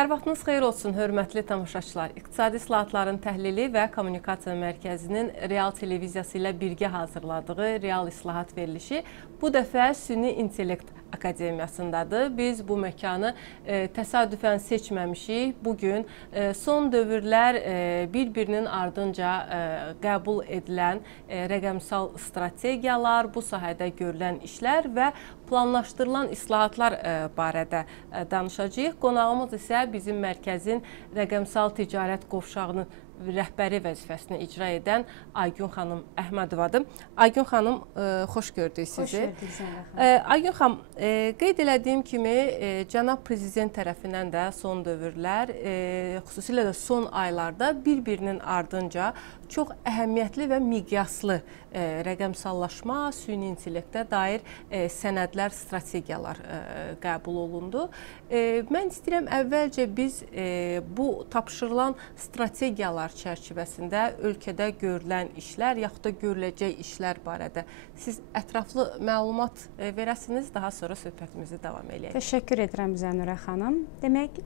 Hər vaxtınız xeyir olsun, hörmətli tamaşaçılar. İqtisadi İslahatların Təhlili və Kommunikasiya Mərkəzinin Real Televiziyası ilə birgə hazırladığı Real İslahat verilişi bu dəfə Süni İntellekt Akademiyasındadır. Biz bu məkanı təsadüfən seçməmişik. Bugün son dövrlər bir-birinin ardınca qəbul edilən rəqəmsal strategiyalar, bu sahədə görülən işlər və planlaşdırılan islahatlar barədə danışacağıq. Qonağımız isə bizim mərkəzin rəqəmsal ticarət qovşağının rəhbəri vəzifəsini icra edən Aygün xanım Əhmədovadır. Aygün xanım, xoş gördük sizi. Xoş gördük səni. Aygün xanım, qeyd elədiyim kimi cənab prezident tərəfindən də son dövrlər, xüsusilə də son aylarda bir-birinin ardınca çox əhəmiyyətli və miqyaslı rəqəmsallaşma, süni intellektə dair sənədlər, strategiyalar qəbul olundu. Mən istəyirəm əvvəlcə biz bu tapşırılan strategiyalar çərçivəsində ölkədə görülən işlər, yaxud da görüləcək işlər barədə siz ətraflı məlumat verəsiniz, daha sonra söhbətimizi davam edək. Təşəkkür edirəm Zənurə xanım. Demək,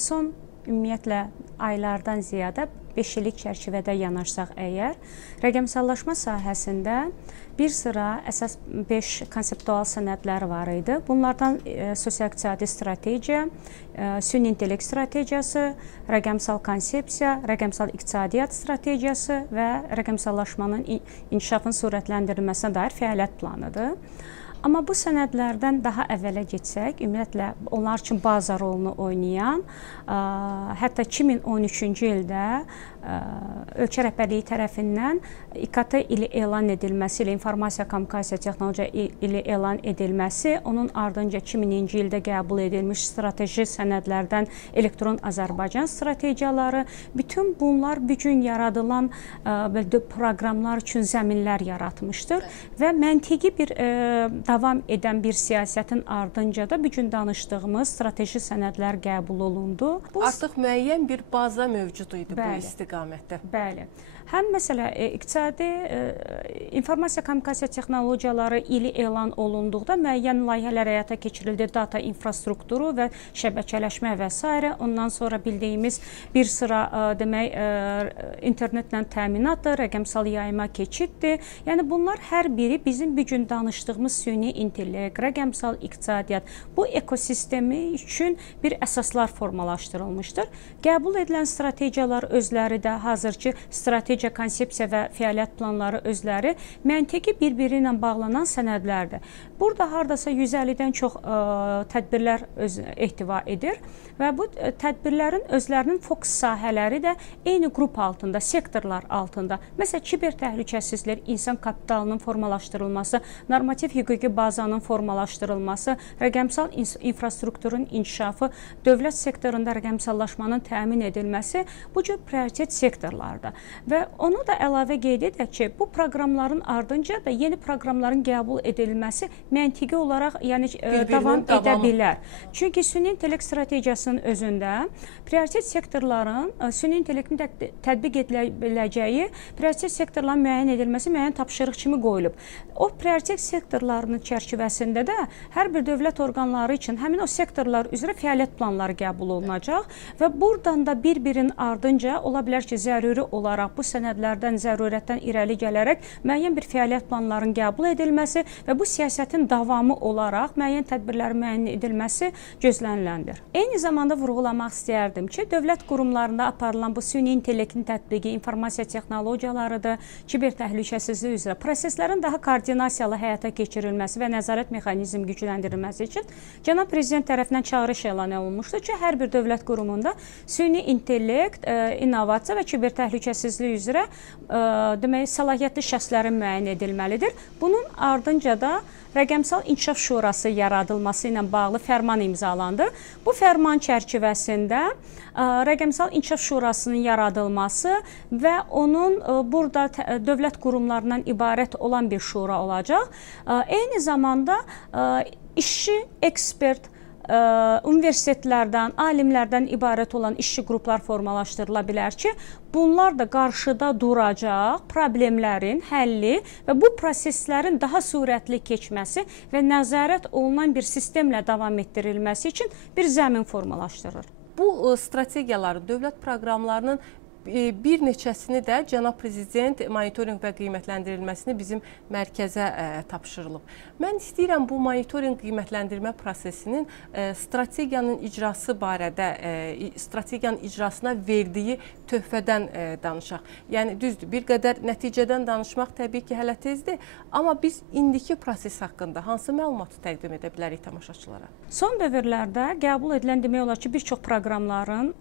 son ümumiyyətlə aylardan ziyadə 5 illik çərçivədə yanaşsaq əgər, rəqəmsallaşma sahəsində bir sıra əsas 5 konseptual sənədlər var idi. Bunlardan sosial-iqtisadi strategiya, süni intellekt strategiyası, rəqəmsal konsepsiya, rəqəmsal iqtisadiyyat strategiyası və rəqəmsallaşmanın inkişafın sürətləndirilməsinə dair fəaliyyət planıdır. Amma bu sənədlərdən daha əvvələ getsək, ümumiyyətlə onlar üçün baza rolunu oynayan, hətta 2013-cü ildə ölkə rəhbərliyi tərəfindən İKT ili elan edilməsi ilə informasiya kommunikasiya texnologiya ili elan edilməsi, onun ardınca 2000-ci ildə qəbul edilmiş strateji sənədlərdən elektron Azərbaycan strategiyaları, bütün bunlar bu gün yaradılan proqramlar üçün zəminlər yaratmışdır və məntiqi bir davam edən bir siyasətin ardınca da bu gün danışdığımız strateji sənədlər qəbul olundu. Artıq müəyyən bir baza mövcud idi bu istiqamətdə. Bəli. Həm məsələ iqtisadi informasiya kommunikasiya texnologiyaları ili elan olunduqda müəyyən layihələr həyata keçirildi, data infrastrukturu və şəbəkələşmə və s. Ondan sonra bildiyimiz bir sıra demək internetlə təminatdır, rəqəmsal yayıma keçiddir. Yəni bunlar hər biri bizim bu gün danışdığımız süni intellekt, rəqəmsal iqtisadiyyat bu ekosistemi üçün bir əsaslar formalaşdırılmışdır. Qəbul edilən strategiyalar özləri də hazırki strategiya, konsepsiya və fəaliyyət planları özləri məntiqi bir-biri ilə bağlanan sənədlərdir. Burada hardasa 150-dən çox tədbirlər ehtiva edir və bu tədbirlərin özlərinin fokus sahələri də eyni qrup altında, sektorlar altında. Məsələn, kiber təhlükəsizlik, insan kapitalının formalaşdırılması, normativ hüquqi bazanın formalaşdırılması, rəqəmsal infrastrukturun inkişafı, dövlət sektorunda rəqəmsallaşmanın təmin edilməsi bu cür prioritet sektorlardır. Və onu da əlavə qeyd edək ki, bu proqramların ardınca da yeni proqramların qəbul edilməsi məntiqi olaraq davam edə bilər. Çünki süni intellekt strategiyasının özündə prioritet sektorların süni intellektin tətbiq edilə biləcəyi prioritet sektorların müəyyən edilməsi müəyyən tapşırıq kimi qoyulub. O prioritet sektorlarının çərçivəsində də hər bir dövlət orqanları üçün həmin o sektorlar üzrə fəaliyyət planları qəbul olunacaq və buradan da bir-birinin ardınca ola bilər ki, zəruri olaraq bu sənədlərdən, zərurətdən irəli gələrək müəyyən bir fəaliyyət planlarının qəbul edilməsi və bu siyasətin davamı olaraq müəyyən tədbirlərin müəyyən edilməsi gözləniləndir. Eyni zamanda vurğulamaq istəyərdim ki, dövlət qurumlarında aparılan bu süni intellektin tətbiqi, informasiya texnologiyalarıdır, kiber təhlükəsizlik üzrə proseslərin daha koordinasiyalı həyata keçirilməsi və nəzarət mexanizmi gücləndirilməsi üçün cənab prezident tərəfindən çağırış elan olunmuşdur ki, hər bir dövlət qurumunda süni intellekt, innovasiya və kiber təhlükəsizlik üzrə demək, səlahiyyətli şəxslərin müəyyən edilməlidir. Bunun ardınca da Rəqəmsal İnkişaf Şurası yaradılması ilə bağlı fərman imzalandı. Bu fərman çərçivəsində Rəqəmsal İnkişaf Şurasının yaradılması və onun burada dövlət qurumlarından ibarət olan bir şura olacaq. Eyni zamanda işçi, ekspert, universitetlərdən, alimlərdən ibarət olan işçi qruplar formalaşdırıla bilər ki, bunlar da qarşıda duracaq problemlərin həlli və bu proseslərin daha sürətli keçməsi və nəzarət olunan bir sistemlə davam etdirilməsi üçün bir zəmin formalaşdırır. Bu strategiyaların, dövlət proqramlarının bir neçəsini də Cənab Prezident monitorinq və qiymətləndirilməsini bizim mərkəzə tapşırılıb. Mən istəyirəm bu monitorinq qiymətləndirmə prosesinin strategiyanın icrası barədə, strategiyanın icrasına verdiyi töhfədən danışaq. Yəni düzdür, bir qədər nəticədən danışmaq təbii ki, hələ tezdir, amma biz indiki proses haqqında hansı məlumatı təqdim edə bilərik tamaşaçılara? Son dövrlərdə qəbul edilən demək olar ki, bir çox proqramların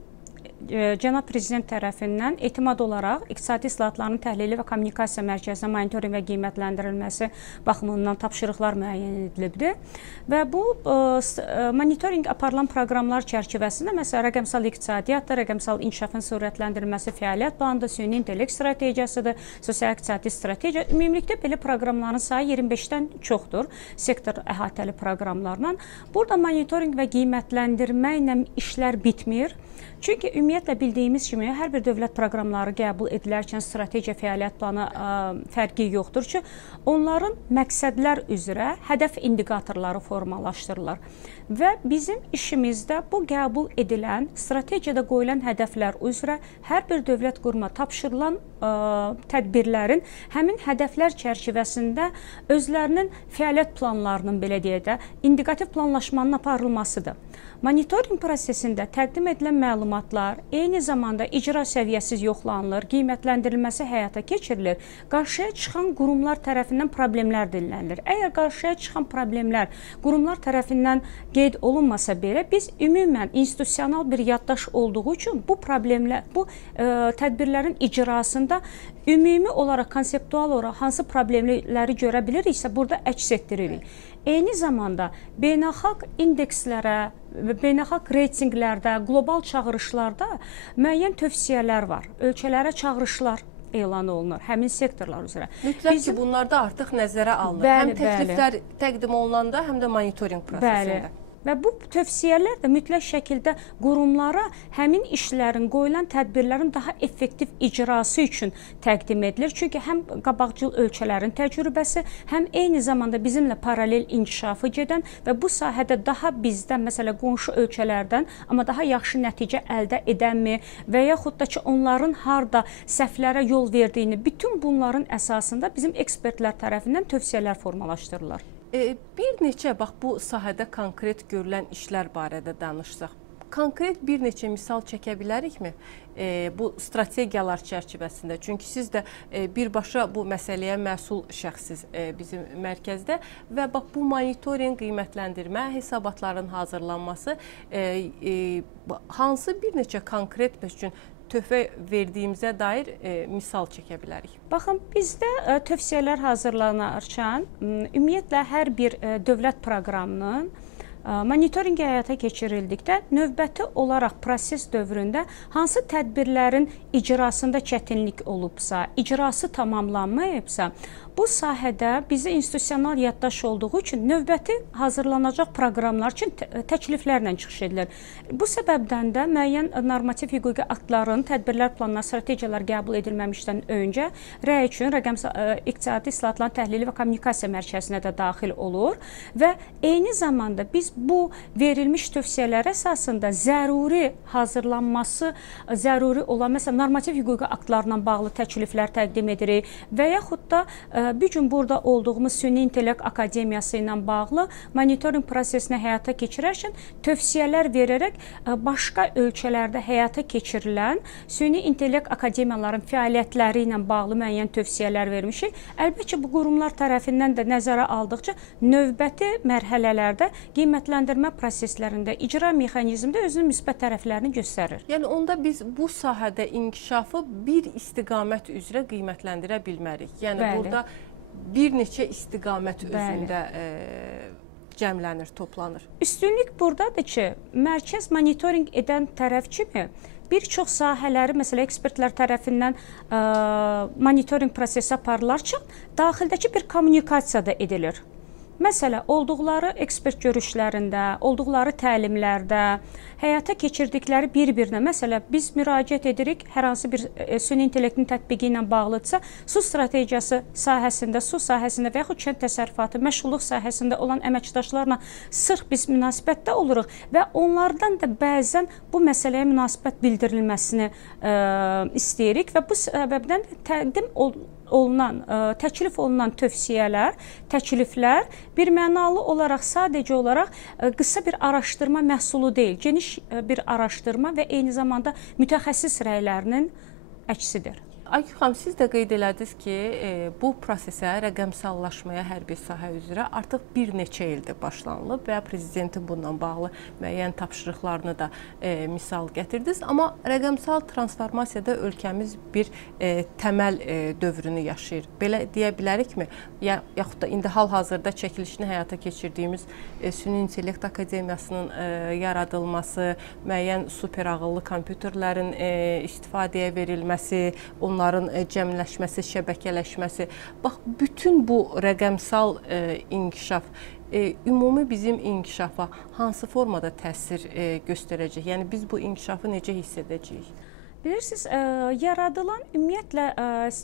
Cənab Prezident tərəfindən etimad olaraq İqtisadi İslahatların Təhlili və Kommunikasiya Mərkəzinə monitorinq və qiymətləndirilməsi baxımından tapşırıqlar müəyyən edilibdir. Və bu monitorinq aparılan proqramlar çərçivəsində məsələn rəqəmsal iqtisadiyyatdır, rəqəmsal inkişafın sürətləndirilməsi fəaliyyət planıdır, süni intellekt strategiyasıdır, sosial-iqtisadi strategiya. Ümumilikdə belə proqramların sayı 25-dən çoxdur sektor əhatəli proqramlarla. Burada monitorinq və qiymətləndirmə ilə işlər bitmir. Çünki ümumiyyətlə bildiyimiz kimi hər bir dövlət proqramları qəbul edilərkən strategiya fəaliyyət planı fərqi yoxdur ki, onların məqsədlər üzrə hədəf indikatorları formalaşdırılır. Və bizim işimizdə bu qəbul edilən, strategiyada qoyulan hədəflər üzrə hər bir dövlət quruma tapşırılan tədbirlərin həmin hədəflər çərçivəsində özlərinin fəaliyyət planlarının, belə deyək də, indikativ planlaşmanın aparılmasıdır. Monitorinq prosesində təqdim edilən məlumatlar eyni zamanda icra səviyyəsiz yoxlanılır, qiymətləndirilməsi həyata keçirilir, qarşıya çıxan qurumlar tərəfindən problemlər dinlənilir. Əgər qarşıya çıxan problemlər qurumlar tərəfindən qeyd olunmasa belə, biz ümumən institusional bir yaddaş olduğu üçün bu problemlər, bu tədbirlərin icrasında ümumi olaraq, konseptual olaraq hansı problemləri görə biliriksə, burada əks etdiririk. Eyni zamanda beynəlxalq indekslərə, beynəlxalq reytinqlərdə, qlobal çağırışlarda müəyyən tövsiyələr var. Ölkələrə çağırışlar elan olunur həmin sektorlar üzrə. Mütləq ki, bunlar da artıq nəzərə alınır. Həm təkliflər təqdim olunanda, həm də monitorinq prosesində. Və bu tövsiyələr də mütləq şəkildə qurumlara həmin işlərin, qoyulan tədbirlərin daha effektiv icrası üçün təqdim edilir. Çünki həm qabaqcıl ölkələrin təcrübəsi, həm eyni zamanda bizimlə paralel inkişafı gedən və bu sahədə daha bizdən, məsələn, qonşu ölkələrdən, amma daha yaxşı nəticə əldə edənmi və yaxud da ki, onların harda səhvlərə yol verdiyini, bütün bunların əsasında bizim ekspertlər tərəfindən tövsiyələr formalaşdırılır. Bir neçə, bax, bu sahədə konkret görülən işlər barədə danışsaq, konkret bir neçə misal çəkə bilərikmi bu strategiyalar çərçivəsində? Çünki siz də birbaşa bu məsələyə məsul şəxssiz bizim mərkəzdə və bax, bu monitorinq, qiymətləndirmə, hesabatların hazırlanması hansı bir neçə konkret üçün töhfə verdiyimizə dair misal çəkə bilərik? Baxın, bizdə tövsiyələr hazırlanarkən ümumiyyətlə hər bir dövlət proqramının monitorinq həyata keçirildikdə növbəti olaraq proses dövründə hansı tədbirlərin icrasında çətinlik olubsa, icrası tamamlanmayıbsa, bu sahədə bizə institusional yaddaş olduğu üçün növbəti hazırlanacaq proqramlar üçün təkliflərlə çıxış edilir. Bu səbəbdən də müəyyən normativ hüquqi aktların, tədbirlər planına, strategiyalar qəbul edilməmişdən öncə rəy üçün İqtisadi İslahatların Təhlili və Kommunikasiya Mərkəzinə də daxil olur və eyni zamanda biz bu verilmiş tövsiyələr əsasında zəruri hazırlanması, zəruri olan, məsələn, normativ hüquqi aktlarla bağlı təkliflər təqdim edirik və yaxud da bir gün burada olduğumuz Süni İntellekt Akademiyası ilə bağlı monitorinq prosesini həyata keçirərkən tövsiyələr verərək başqa ölkələrdə həyata keçirilən Süni İntellekt Akademiyaların fəaliyyətləri ilə bağlı müəyyən tövsiyələr vermişik. Əlbəttə, bu qurumlar tərəfindən də nəzərə aldıqca növbəti mərhələlərdə qiymətləndirmə proseslərində icra mexanizmində özünün müsbət tərəflərini göstərir. Yəni, onda biz bu sahədə inkişafı bir istiqamət üzrə qiymətləndirə bilmərik. Yəni, burada bir neçə istiqamət özündə cəmlənir, toplanır. Üstünlük buradadır ki, mərkəz monitorinq edən tərəf kimi bir çox sahələri, məsələn, ekspertlər tərəfindən monitorinq prosesi aparılarkən daxildəki bir kommunikasiya da edilir. Məsələ, olduqları ekspert görüşlərində, olduqları təlimlərdə, həyata keçirdikləri bir-birinə, məsələ, biz müraciət edirik, hər hansı bir süni intellektin tətbiqi ilə bağlıdırsa, su strategiyası sahəsində, su sahəsində və yaxud kənd təsərrüfatı, məşğulluq sahəsində olan əməkdaşlarla sırf biz münasibətdə oluruq və onlardan da bəzən bu məsələyə münasibət bildirilməsini istəyirik və bu səbəbdən təqdim təklif olunan tövsiyələr, təkliflər birmənalı olaraq, sadəcə olaraq qısa bir araşdırma məhsulu deyil, geniş bir araşdırma və eyni zamanda mütəxəssis rəylərinin əksidir. Aygün xanım, siz də qeyd elədiniz ki, bu prosesə, rəqəmsallaşmaya hər bir sahə üzrə artıq bir neçə ildir başlanılıb və prezidentin bundan bağlı müəyyən tapşırıqlarını da misal gətirdiniz. Amma rəqəmsal transformasiyada ölkəmiz bir təməl dövrünü yaşayır. Belə deyə bilərikmi? Yaxud da indi hal-hazırda çəkilişini həyata keçirdiyimiz Süni İntellekt Akademiyasının yaradılması, müəyyən super ağıllı kompüterlərin istifadəyə verilməsi, onların cəmləşməsi, şəbəkələşməsi. Bax, bütün bu rəqəmsal inkişaf ümumi bizim inkişafa hansı formada təsir göstərəcək? Yəni biz bu inkişafı necə hiss edəcəyik? Bilirsiniz, yaradılan ümumiyyətlə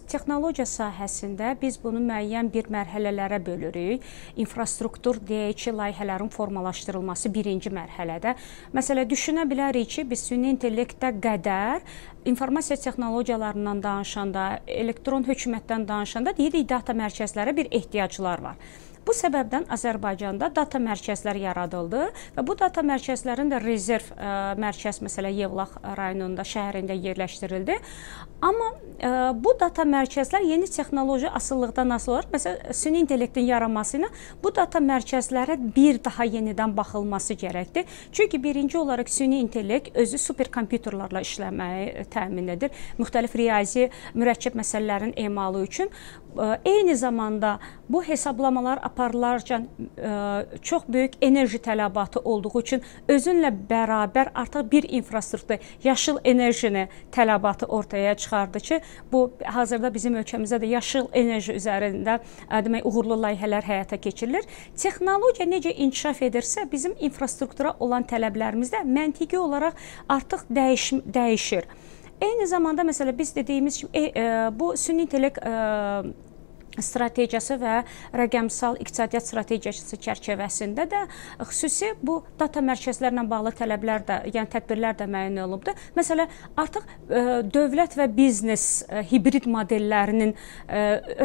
texnologiya sahəsində biz bunu müəyyən bir mərhələlərə bölürük. İnfrastruktur deyək ki, layihələrin formalaşdırılması birinci mərhələdə. Məsələn, düşünə bilərik ki, biz süni intellektə qədər informasiya texnologiyalarından danışanda, elektron hökumətdən danışanda deyirik, data mərkəzlərə bir ehtiyaclar var. Bu səbəbdən Azərbaycanda data mərkəzləri yaradıldı və bu data mərkəzlərin də rezerv mərkəz, məsələn, Yevlax rayonunda, şəhərində yerləşdirildi. Amma bu data mərkəzlər yeni texnoloji asılılıqdan asılı olaraq, məsələn, süni intellektin yaranması ilə bu data mərkəzlərə bir daha yenidən baxılması gərəkdir. Çünki birinci olaraq süni intellekt özü superkompüterlərlə işləməyi təmin edir. Müxtəlif riyazi, mürəkkəb məsələlərin emalı üçün. Eyni zamanda bu hesablamalar aparılarkən çox böyük enerji tələbatı olduğu üçün özünlə bərabər artıq bir infrastruktur, yaşıl enerjini tələbatı ortaya çıxardı ki, bu hazırda bizim ölkəmizdə də yaşıl enerji üzərində demək, uğurlu layihələr həyata keçirilir. Texnologiya necə inkişaf edirsə, bizim infrastruktura olan tələblərimiz də məntiqi olaraq artıq dəyişir. Eyni zamanda, məsələn, biz dediyimiz kimi, bu süni intellekt strategiyası və rəqəmsal iqtisadiyyat strategiyası çərçivəsində də xüsusi bu data mərkəzlərlə bağlı tələblər də, yəni tədbirlər də müəyyən olunubdur. Məsələn, artıq dövlət və biznes hibrid modellərinin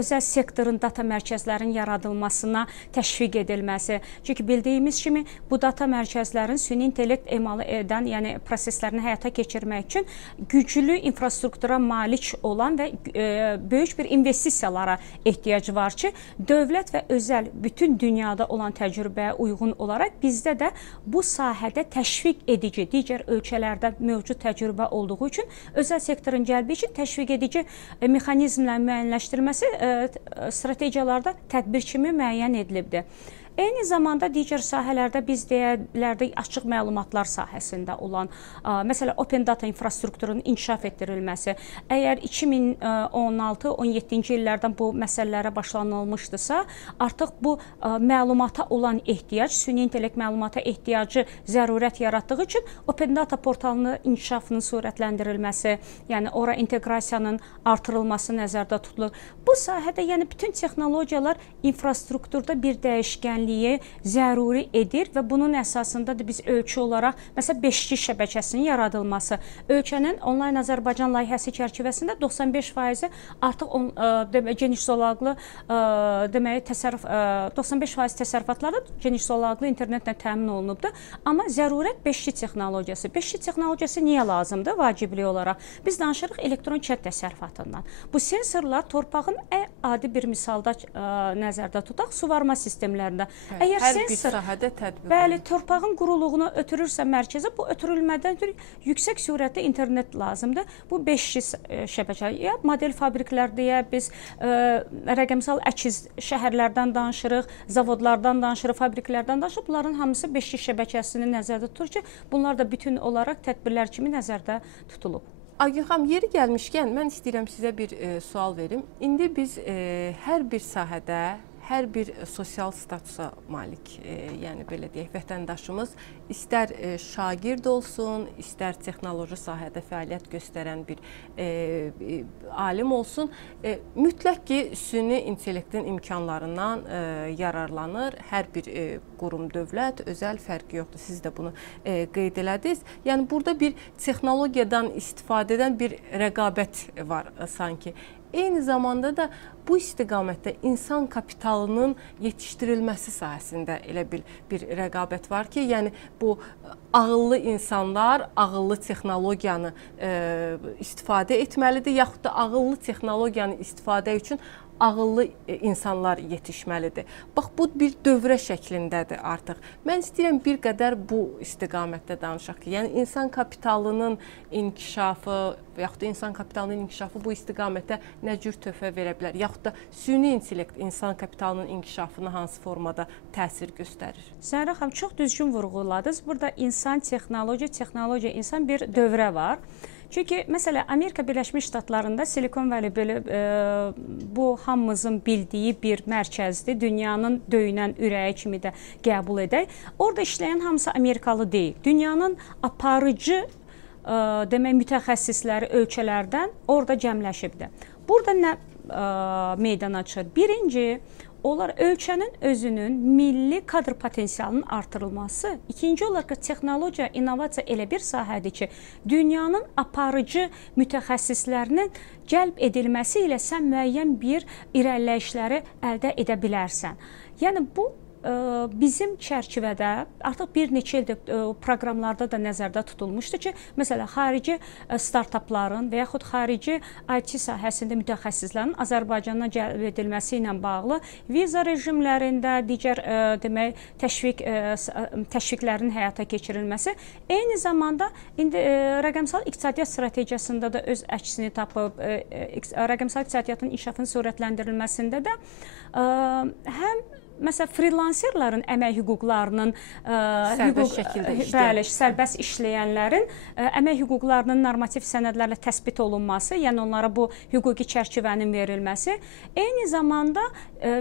özəl sektorun data mərkəzlərinin yaradılmasına təşviq edilməsi. Çünki bildiyimiz kimi bu data mərkəzlərin süni intellekt emalı edən, yəni proseslərini həyata keçirmək üçün güclü infrastruktura malik olan və böyük bir investisiyalara ehtiyacı var ki, dövlət və özəl bütün dünyada olan təcrübəyə uyğun olaraq bizdə də bu sahədə təşviq edici, digər ölkələrdə mövcud təcrübə olduğu üçün özəl sektorun cəlbi üçün təşviq edici mexanizmlərin müəyyənləşdirilməsi strategiyalarda tədbir kimi müəyyən edilibdir. Eyni zamanda digər sahələrdə biz deyə bilərdik, açıq məlumatlar sahəsində olan, məsələn, open data infrastrukturunun inkişaf etdirilməsi. Əgər 2016-17-ci illərdən bu məsələlərə başlanılmışdısa, artıq bu məlumata olan ehtiyac, süni intellekt məlumata ehtiyacı zərurət yaratdığı üçün open data portalının inkişafının sürətləndirilməsi, yəni ora inteqrasiyanın artırılması nəzərdə tutulur. Bu sahədə, yəni bütün texnologiyalar infrastrukturda bir dəyişkənlik zəruri edir və bunun əsasında da biz ölkə olaraq, məsələn, 5G şəbəkəsinin yaradılması, ölkənin Onlayn Azərbaycan layihəsi çərçivəsində 95% artıq geniş zolaqlı 95% təsərrüfatlarda geniş zolaqlı internetlə təmin olunubdur. Amma zərurət 5G texnologiyası. 5G texnologiyası niyə lazımdır? Vacibli olaraq. Biz danışırıq elektron kənd təsərrüfatından. Bu sensorlar torpağın adi bir misalda nəzərdə tutaq, suvarma sistemlərində. Əgər hər bir sahədə tətbiq olunur. Torpağın quruluğunu ötürürsə mərkəzə, bu ötürülmədən yüksək sürətli internet lazımdır. Bu 5G şəbəkə, ya model fabriklərdə, biz rəqəmsal əkiz şəhərlərdən danışırıq, zavodlardan danışırıq, fabriklərdən danışırıq. Bunların hamısı 5G şəbəkəsini nəzərdə tutur ki, bunlar da bütün olaraq tədbirlər kimi nəzərdə tutulub. Aygün xanım, yeri gəlmişkən mən istəyirəm sizə bir sual verim. İndi biz hər bir sahədə, hər bir sosial statusa malik, yəni belə deyək, vətəndaşımız istər şagird olsun, istər texnoloji sahədə fəaliyyət göstərən bir alim olsun, mütləq ki, süni intellektin imkanlarından yararlanır. Hər bir qurum, dövlət, özəl fərqi yoxdur. Siz də bunu qeyd elədiniz. Yəni burada bir texnologiyadan istifadə edən bir rəqabət var sanki. Eyni zamanda da bu istiqamətdə insan kapitalının yetişdirilməsi sahəsində elə bir rəqabət var ki, yəni bu ağıllı insanlar ağıllı texnologiyanı istifadə etməlidir, yaxud da ağıllı texnologiyanı istifadə üçün ağıllı insanlar yetişməlidir. Bax, bu bir dövrə şəklindədir artıq. Mən istəyirəm bir qədər bu istiqamətdə danışaq ki, yəni insan kapitalının inkişafı, yaxud da insan kapitalının inkişafı bu istiqamətdə nə cür töhfə verə bilər, yaxud da süni intellekt insan kapitalının inkişafına hansı formada təsir göstərir? Zəhra xanım, çox düzgün vurğuladınız. Burada insan, texnologiya, insan bir dövrə var. Çünki məsələn Amerika Birləşmiş Ştatlarında Silikon Valley belə bu hamımızın bildiyi bir mərkəzdir. Dünyanın döyünən ürəyi kimi də qəbul edək. Orada işləyən hamısı Amerikalı deyil. Dünyanın aparıcı demək mütəxəssisləri ölkələrdən orada cəmləşibdir. Burada nə meydana çıxır? Birinci, onlar ölkənin özünün milli kadr potensialının artırılması. İkinci olaraq texnologiya, innovasiya elə bir sahədir ki, dünyanın aparıcı mütəxəssislərinin cəlb edilməsi ilə sən müəyyən bir irəliləyişləri əldə edə bilərsən. Yəni bu bizim çərçivədə artıq bir neçə ildir proqramlarda da nəzərdə tutulmuşdur ki, məsələn, xarici startapların və yaxud xarici IT sahəsində mütəxəssislərin Azərbaycana cəlb edilməsi ilə bağlı viza rejimlərində, digər demək, təşviqlərin həyata keçirilməsi, eyni zamanda indi rəqəmsal iqtisadiyyat strategiyasında da öz əksini tapıb, rəqəmsal iqtisadiyyatın inkişafının sürətləndirilməsində də həm məsələn, freelanserlərin əmək hüquqlarının sərbəst işləyənlərin əmək hüquqlarının normativ sənədlərlə təsbit olunması, yəni onlara bu hüquqi çərçivənin verilməsi, eyni zamanda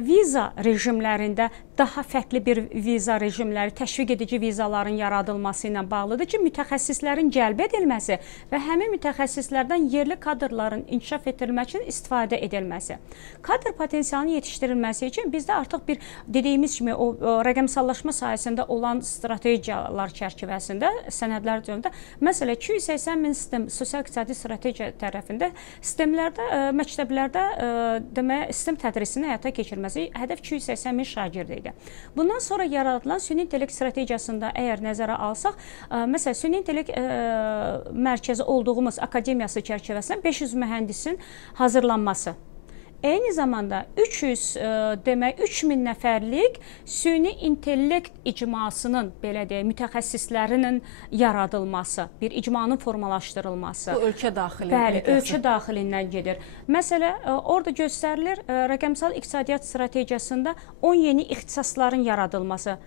viza rejimlərində daha fərqli bir viza rejimləri, təşviq edici vizaların yaradılması ilə bağlıdır ki, mütəxəssislərin cəlb edilməsi və həmin mütəxəssislərdən yerli kadrların inkişaf etdirilməsi üçün istifadə edilməsi. Kadr potensialının yetişdirilməsi üçün bizdə artıq bir dediyimiz kimi o rəqəmsallaşma sahəsində olan strategiyalar çərçivəsində, sənədlər üzərində, məsələn, 280 min sistem sosial-iqtisadi strategiya tərəfində sistemlərdə, məktəblərdə demək, sistem tədrisini həyata keçirməsi, hədəf 280 min şagird idi. Bundan sonra yaradılan süni intellekt strategiyasında əgər nəzərə alsaq, məsələn, süni intellekt mərkəzi olduğumuz akademiyası çərçivəsində 500 mühəndisin hazırlanması. Eyni zamanda 3000 nəfərlik süni intellekt icmasının, belə deyək, mütəxəssislərinin yaradılması, bir icmanın formalaşdırılması. Bu ölkə daxili. Bəli, ölkə daxilindən gedir. Məsələn, orada göstərilir rəqəmsal iqtisadiyyat strategiyasında 10 yeni ixtisasların yaradılması.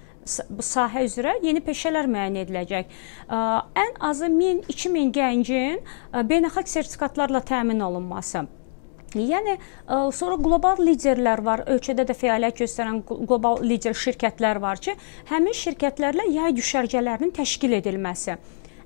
Bu sahə üzrə yeni peşələr müəyyən ediləcək. Ən azı 1000-2000 gəncin beynəlxalq sertifikatlarla təmin olunması. Yəni, sonra qlobal liderlər var, ölkədə də fəaliyyət göstərən qlobal lider şirkətlər var ki, həmin şirkətlərlə yay düşərgələrinin təşkil edilməsi.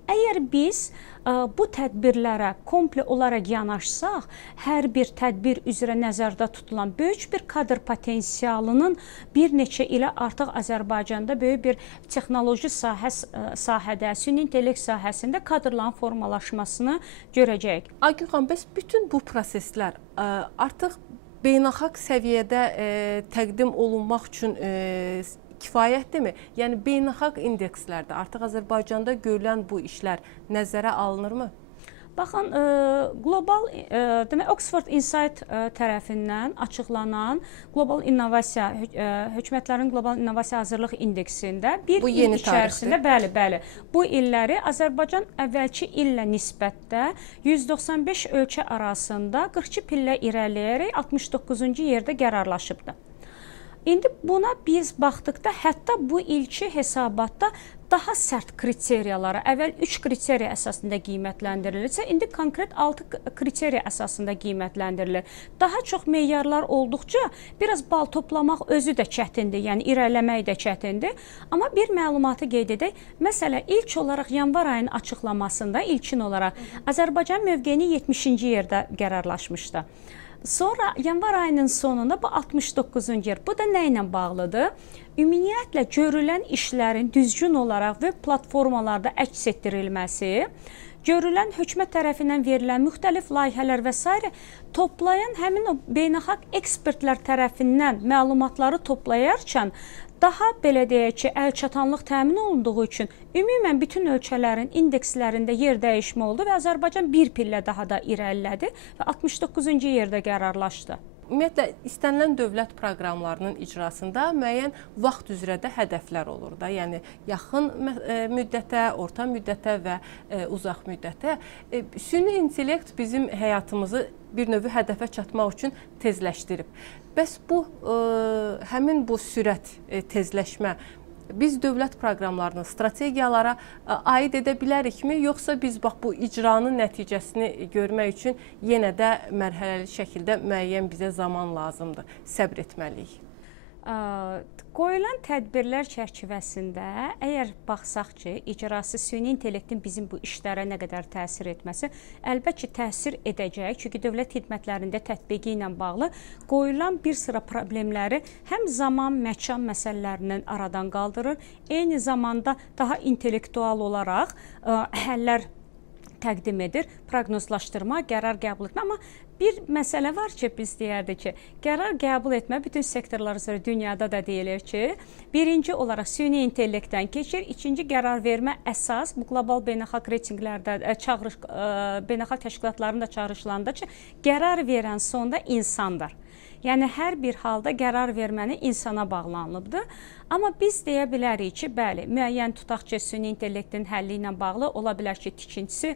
Əgər biz bu tədbirlərə komple olaraq yanaşsaq, hər bir tədbir üzrə nəzərdə tutulan böyük bir kadr potensialının bir neçə ilə artıq Azərbaycanda böyük bir texnoloji sahədə, süni intellekt sahəsində kadrların formalaşmasını görəcəyik. Aygün xanım, bəs bütün bu proseslər artıq beynəlxalq səviyyədə təqdim olunmaq üçün kifayətdirmi? Yəni beynəlxalq indekslərdə artıq Azərbaycanda görülən bu işlər nəzərə alınırmı? Baxın, qlobal, demək, Oxford Insight tərəfindən açıqlanan qlobal innovasiya, hökumətlərin qlobal innovasiya hazırlıq indeksində bir il içərisində, bəli, bu illəri Azərbaycan əvvəlki illə nisbətdə 195 ölkə arasında 42 pillə irəliləyərək 69-cu yerdə qərarlaşıbdır. İndi buna biz baxdıqda hətta bu ilki hesabatda daha sərt kriteriyalara, əvvəl 3 kriteriya əsasında qiymətləndirilirsə, indi konkret 6 kriteriya əsasında qiymətləndirilir. Daha çox meyarlar olduqca biraz bal toplamaq özü də çətindir, yəni irəliləmək də çətindir. Amma bir məlumatı qeyd edək. Məsələn, ilk olaraq yanvar ayının açıqlamasında ilkin olaraq Azərbaycan mövqeyini 70-ci yerdə qərarlaşmışdı. Sonra yanvar ayının sonunda bu 69-cu yer. Bu da nə ilə bağlıdır? Ümumiyyətlə görülən işlərin düzgün olaraq web platformalarda əks etdirilməsi, görülən hökumət tərəfindən verilən müxtəlif layihələr və s. toplayan həmin o beynəlxalq ekspertlər tərəfindən məlumatları toplayarkən daha belə deyək ki, əlçatanlıq təmin olunduğu üçün ümumən bütün ölkələrin indekslərində yer dəyişmə oldu və Azərbaycan bir pillə daha da irəlilədi və 69-cu yerdə qərarlaşdı. Ümumiyyətlə, istənilən dövlət proqramlarının icrasında müəyyən vaxt üzrə də hədəflər olur da. Yəni, yaxın müddətə, orta müddətə və uzaq müddətə. Süni intellekt bizim həyatımızı bir növ hədəfə çatmaq üçün tezləşdirib. Bəs bu, həmin bu sürət, tezləşmə biz dövlət proqramlarının strategiyalara aid edə bilərikmi? Yoxsa biz bax bu icranın nəticəsini görmək üçün yenə də mərhələli şəkildə müəyyən bizə zaman lazımdır, səbr etməliyik? Qoyulan tədbirlər çərçivəsində əgər baxsaq ki, icrası süni intellektin bizim bu işlərə nə qədər təsir etməsi, əlbəttə ki, təsir edəcək. Çünki dövlət xidmətlərində tətbiqi ilə bağlı qoyulan bir sıra problemləri həm zaman, məkan məsələlərindən aradan qaldırır, eyni zamanda daha intellektual olaraq həllər təqdim edir, proqnozlaşdırma, qərar qəbul etmə. Amma bir məsələ var ki, biz deyərdik ki, qərar qəbul etmə bütün sektorlar üzrə dünyada da deyilir ki, birinci olaraq süni intellektdən keçir, ikinci qərar vermə əsas bu qlobal beynəlxalq reytinqlərdə, beynəlxalq təşkilatların da çağırışlarında ki, qərar verən sonda insandır. Yəni, hər bir halda qərar verməni insana bağlanılıbdır. Amma biz deyə bilərik ki, bəli, müəyyən tutaq ki, süni intellektin həlli ilə bağlı ola bilər ki, tikintisi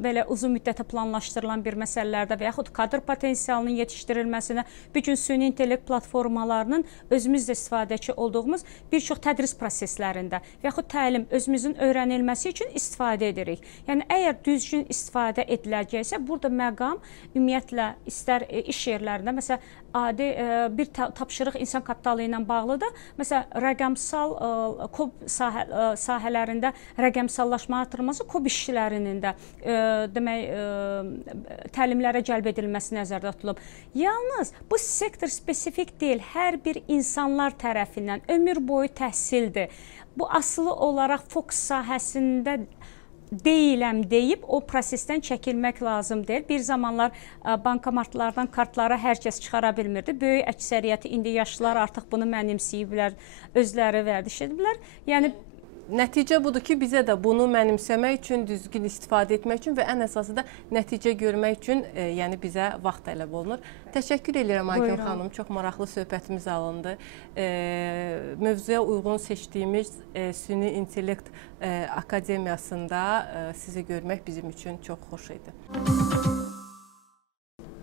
belə uzun müddətə planlaşdırılan bir məsələlərdə və yaxud kadr potensialının yetişdirilməsinə bu gün süni intellekt platformalarının özümüz də istifadəçi olduğumuz bir çox tədris proseslərində və yaxud təlim özümüzün öyrənilməsi üçün istifadə edirik. Yəni, əgər düzgün istifadə ediləcəksə, burada məqam ümumiyyətlə istər iş yerlərində, məsələn, adi bir tapşırıq insan kapitalı ilə bağlıdır. Məsələn, rəqəmsal KOB sahələrində rəqəmsallaşma artırılması KOB işçilərinin də demək təlimlərə cəlb edilməsi nəzərdə tutulub. Yalnız bu sektor spesifik deyil, hər bir insanlar tərəfindən ömür boyu təhsildir. Bu asılı olaraq fokus sahəsində deyiləm deyib o prosesdən çəkilmək lazım deyil. Bir zamanlar bankomatlardan kartları hər kəs çıxara bilmirdi. Böyük əksəriyyəti indi yaşlılar artıq bunu mənimsəyiblər, özləri vərdiş ediblər. Yəni nəticə budur ki, bizə də bunu mənimsəmək üçün, düzgün istifadə etmək üçün və ən əsası da nəticə görmək üçün yəni bizə vaxt tələb olunur. Təşəkkür edirəm Aygün xanım, çox maraqlı söhbətimiz alındı. Mövzuya uyğun seçdiyimiz Süni İntellekt Akademiyasında sizi görmək bizim üçün çox xoş idi.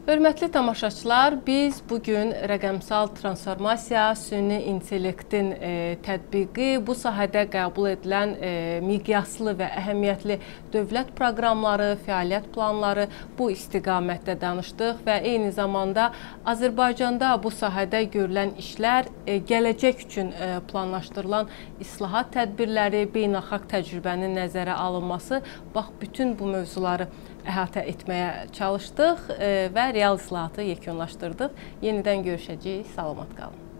Hörmətli tamaşaçılar, biz bugün rəqəmsal transformasiya, süni intellektin tətbiqi, bu sahədə qəbul edilən miqyaslı və əhəmiyyətli dövlət proqramları, fəaliyyət planları bu istiqamətdə danışdıq və eyni zamanda Azərbaycanda bu sahədə görülən işlər, gələcək üçün planlaşdırılan islahat tədbirləri, beynəlxalq təcrübənin nəzərə alınması, bax bütün bu mövzuları əhatə etməyə çalışdıq və real islahatı yekunlaşdırdıq. Yenidən görüşəcəyik. Salamat qalın.